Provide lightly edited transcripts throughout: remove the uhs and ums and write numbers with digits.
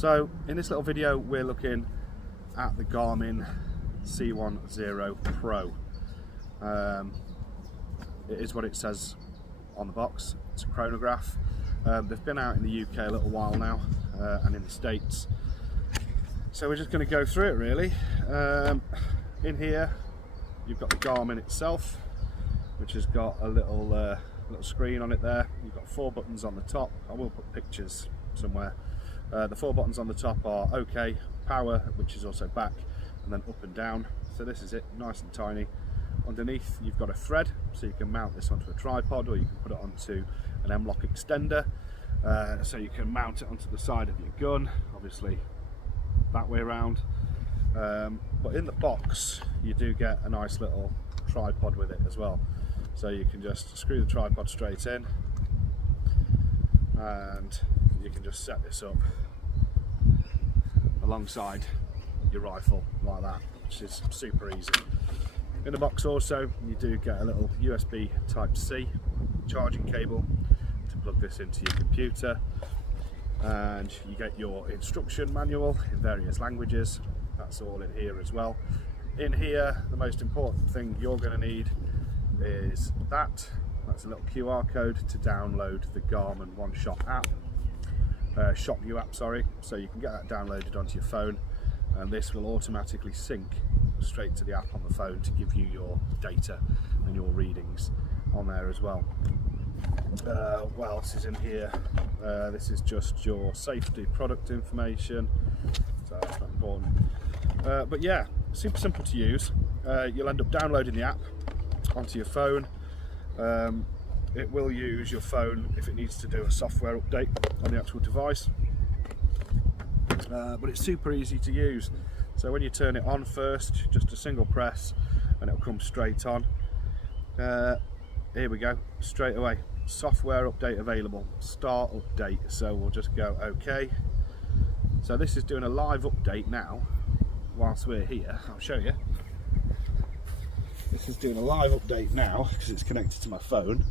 So in this little video we're looking at the Garmin Xero Pro. It is what it says on the box. It's a chronograph. They've been out in the UK a little while now, and in the States. So we're just going to go through it really. In here you've got the Garmin itself, which has got a little screen on it there. You've got 4 buttons on the top. I will put pictures somewhere. The 4 buttons on the top are OK, power, which is also back, and then up and down. So this is it, nice and tiny. Underneath you've got a thread, so you can mount this onto a tripod, or you can put it onto an M-lock extender, so you can mount it onto the side of your gun, obviously that way around. But in the box you do get a nice little tripod with it as well, so you can just screw the tripod straight in and you can just set this up alongside your rifle like that, which is super easy. In the box also you do get a little USB Type-C charging cable to plug this into your computer, and you get your instruction manual in various languages. That's all in here as well. In here the most important thing you're going to need is that's a little QR code to download the Garmin One-Shot app, ShotView app, sorry. So you can get that downloaded onto your phone, and this will automatically sync straight to the app on the phone to give you your data and your readings on there as well. What else is in here? This is just your safety product information, so that's not important. But yeah, super simple to use. You'll end up downloading the app onto your phone. It will use your phone if it needs to do a software update on the actual device, but it's super easy to use. So when you turn it on first, just a single press and it'll come straight on. Here we go, straight away. Software update available, start update. So we'll just go OK. So this is doing a live update now whilst we're here. I'll show you. This is doing a live update now because it's connected to my phone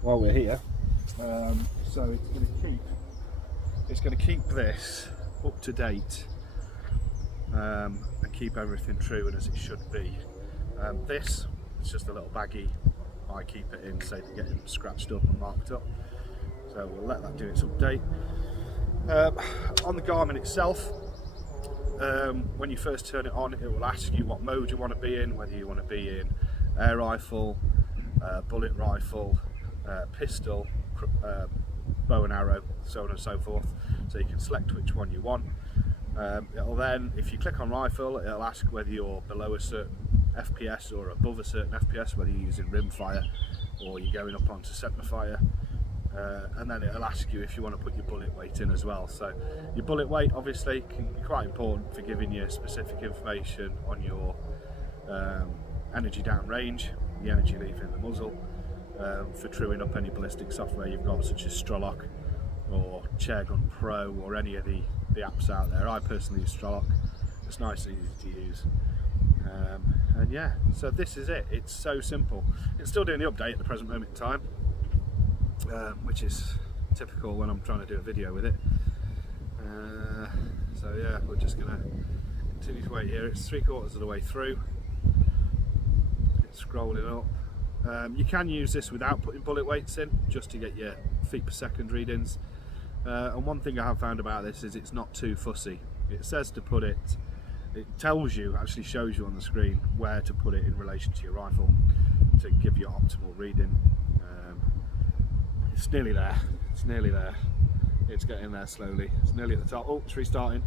while we're here. So it's going to keep this up to date, and keep everything true and as it should be. This is just a little baggie I keep it in, safe for getting scratched up and marked up. So we'll let that do its update. On the Garmin itself, when you first turn it on, it will ask you what mode you want to be in, whether you want to be in air rifle, bullet rifle, pistol, bow and arrow, so on and so forth. So you can select which one you want. It'll then, if you click on rifle, it'll ask whether you're below a certain FPS or above a certain FPS, whether you're using rim fire or you're going up onto centre fire. And then it'll ask you if you want to put your bullet weight in as well. So your bullet weight obviously can be quite important for giving you specific information on your energy down range, the energy leaving the muzzle, for truing up any ballistic software you've got, such as Strolock or Chairgun Pro or any of the apps out there. I personally use Strolock. It's nice and easy to use. And yeah, so this is it. It's so simple. It's still doing the update at the present moment in time, which is typical when I'm trying to do a video with it. So yeah, we're just going to continue to wait here. It's 3/4 of the way through. It's scrolling up. You can use this without putting bullet weights in, just to get your feet per second readings. And one thing I have found about this is it's not too fussy. It says to put it, it tells you, actually shows you on the screen where to put it in relation to your rifle to give you optimal reading. It's nearly there, it's nearly there. It's getting there slowly. It's nearly at the top. Oh, it's restarting.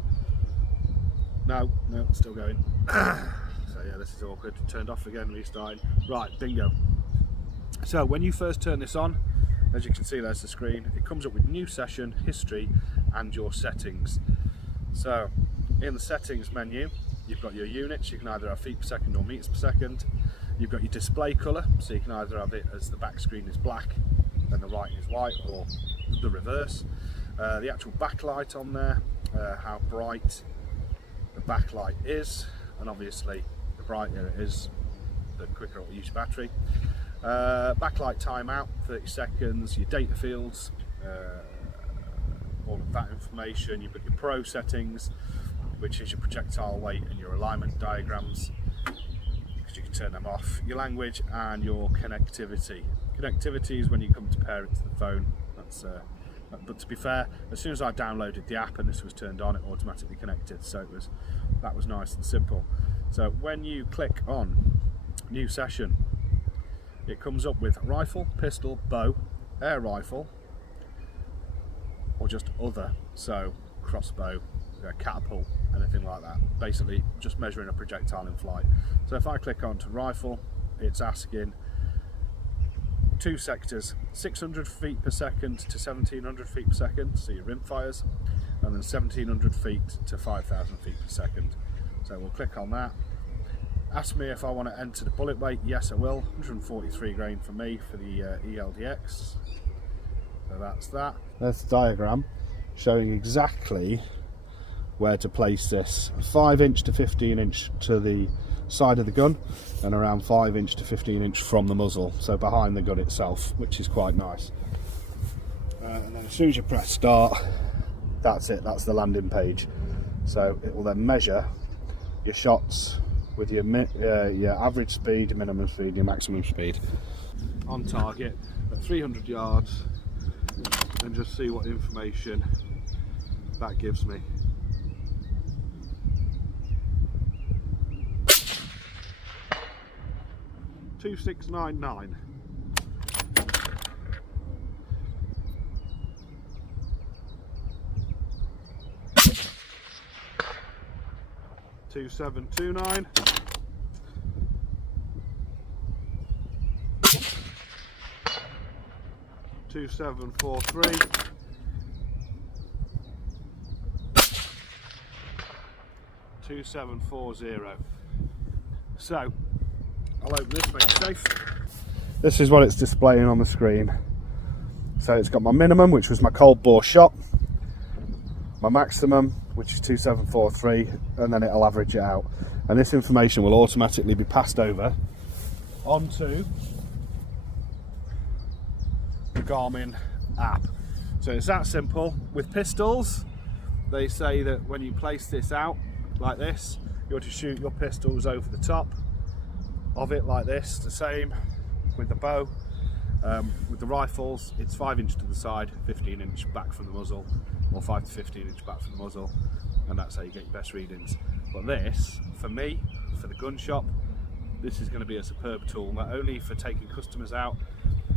No, it's still going. So yeah, this is awkward. Turned off again, restarting. Right, bingo. So when you first turn this on, as you can see, there's the screen. It comes up with new session, history, and your settings. So in the settings menu, you've got your units. You can either have feet per second or meters per second. You've got your display colour, so you can either have it as the back screen is black and the right is white, or the reverse. The actual backlight on there, how bright the backlight is, and obviously the brighter it is, the quicker it will use your battery. Backlight timeout, 30 seconds, your data fields, all of that information. You've got your pro settings, which is your projectile weight and your alignment diagrams, because you can turn them off. Your language and your connectivity. Connectivity is when you come to pair it to the phone. But to be fair, as soon as I downloaded the app and this was turned on, it automatically connected, so that was nice and simple. So when you click on new session, it comes up with rifle, pistol, bow, air rifle, or just other, so crossbow, catapult, anything like that. Basically just measuring a projectile in flight. So if I click on to rifle, it's asking 2 sectors, 600 feet per second to 1700 feet per second, so your rim fires, and then 1700 feet to 5000 feet per second. So we'll click on that. Ask me if I want to enter the bullet weight. Yes, I will. 143 grain for me for the ELDX. So that's that. There's the diagram showing exactly where to place this. 5" to 15" to the side of the gun, and around 5" to 15" from the muzzle, so behind the gun itself, which is quite nice. And then as soon as you press start, that's it, that's the landing page. So it will then measure your shots with your average speed, your minimum speed, your maximum speed. On target at 300 yards, and just see what information that gives me. 2699. $2729. $2743. $2740. So I'll open this, make it safe. This is what it's displaying on the screen. So it's got my minimum, which was my cold bore shot, my maximum, which is 2743, and then it'll average it out. And this information will automatically be passed over onto the Garmin app. So it's that simple. With pistols, they say that when you place this out like this, you're to shoot your pistols over the top of it like this. The same with the bow. With the rifles, it's 5" to the side, 15" back from the muzzle, or 5 to 15" back from the muzzle, and that's how you get your best readings. But this, for me, for the gun shop, this is going to be a superb tool, not only for taking customers out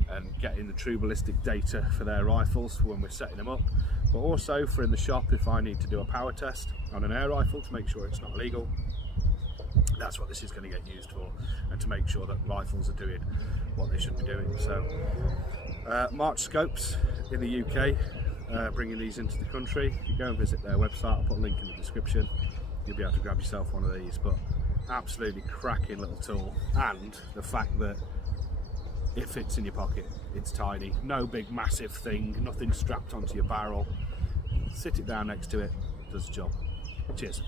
and getting the true ballistic data for their rifles when we're setting them up, but also for in the shop if I need to do a power test on an air rifle to make sure it's not illegal. That's what this is going to get used for, and to make sure that rifles are doing what they should be doing. So March Scopes in the UK, bringing these into the country. If you go and visit their website, I'll put a link in the description, you'll be able to grab yourself one of these. But absolutely cracking little tool, and the fact that it fits in your pocket, it's tiny, no big massive thing, nothing strapped onto your barrel. Sit it down next to it, does the job. Cheers.